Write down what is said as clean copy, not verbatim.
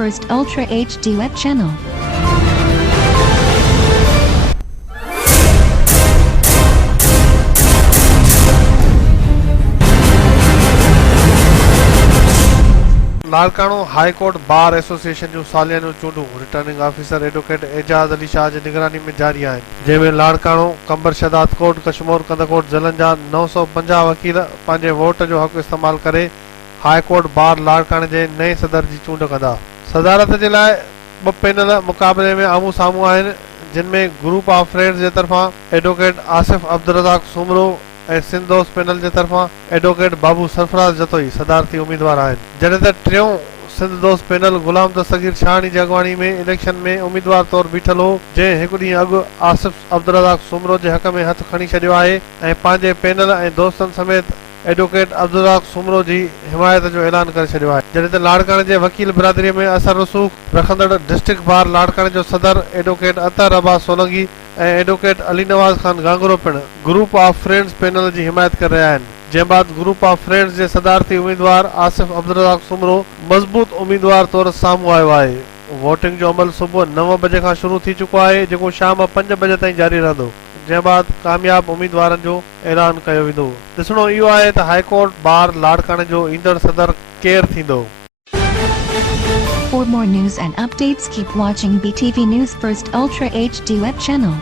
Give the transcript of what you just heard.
First Ultra HD web channel. Larkana high court bar association जूं सालियानो चूंडूं returning officer advocate Ejaz Ali Shah जी निगरानी में जारी आहिनि, जंहिंमें लाड़काणो, कंबर शदात कोट, कशमोर, कंदकोट ज़िलनि जा 950 वकील पंहिंजे वोट जो हक़ इस्तेमाल करे हाई कोर्ट बार लाड़काणे जे नए सदर जी चूंड कंदा। सदारत जे लाइ 2 पैनल मुक़ाबले में आमू साम्हूं आहिनि, जिन में ग्रुप ऑफ फ्रेंड्स जे तरफ़ां एडवोकेट आसिफ अब्दुर्रज़ाक सुमरो ऐं सिंध दोस्त पैनल जे तरफ़ां एडवोकेट बाबू सरफराज जतोई सदारती उम्मीदवार आहिनि, जॾहिं त टियों सिंध दोस्त पैनल गुलाम दस्तगीर शाहनी जी अॻवानी में इलेक्शन में उम्मीदवार तौरु बीठल हो, जंहिं हिकु ॾींहुं अॻु आसिफ अब्दुर्रज़ाक सुमरो जे हक़ में हथु खणी छॾियो आहे ऐं पंहिंजे पैनल ऐं दोस्तनि समेत एडवोकेट अब्दुर्रज़ाक सुमरो जी हिमायत जो ऐलान करे छॾियो आहे। जॾहिं त लाड़काणे जे वकील बिरादरीअ में असर रसूख़ रखंदड़ डिस्ट्रिक्ट बार लाड़काणे जो सदर एडवोकेट अतर अब्बास सोलंकी ऐं एडवोकेट अली नवाज़ खान गांगरो पिणु ग्रुप ऑफ फ्रेंड्स पैनल जी हिमायत करे रहिया आहिनि, जंहिं बाद ग्रुप ऑफ फ्रेंड्स जे सदारती उम्मीदवार आसिफ अब्दुर्रज़ाक सुमरो मज़बूत उम्मीदवार तौरु साम्हूं आयो आहे। वोटिंग जो अमल सुबुह 9 बजे खां शुरू थी चुको आहे, जेको शाम 5 बजे ताईं जारी रहंदो, जंहिं बाद कामयाब उम्मीदवारनि जो ऐलान कयो वेंदो। ॾिसणो इहो आहे त हाई कोर्ट बार लाड़काणे जो ईंदड़ सदर केरु थींदो। For more news and updates, keep watching BTV News First Ultra HD web channel.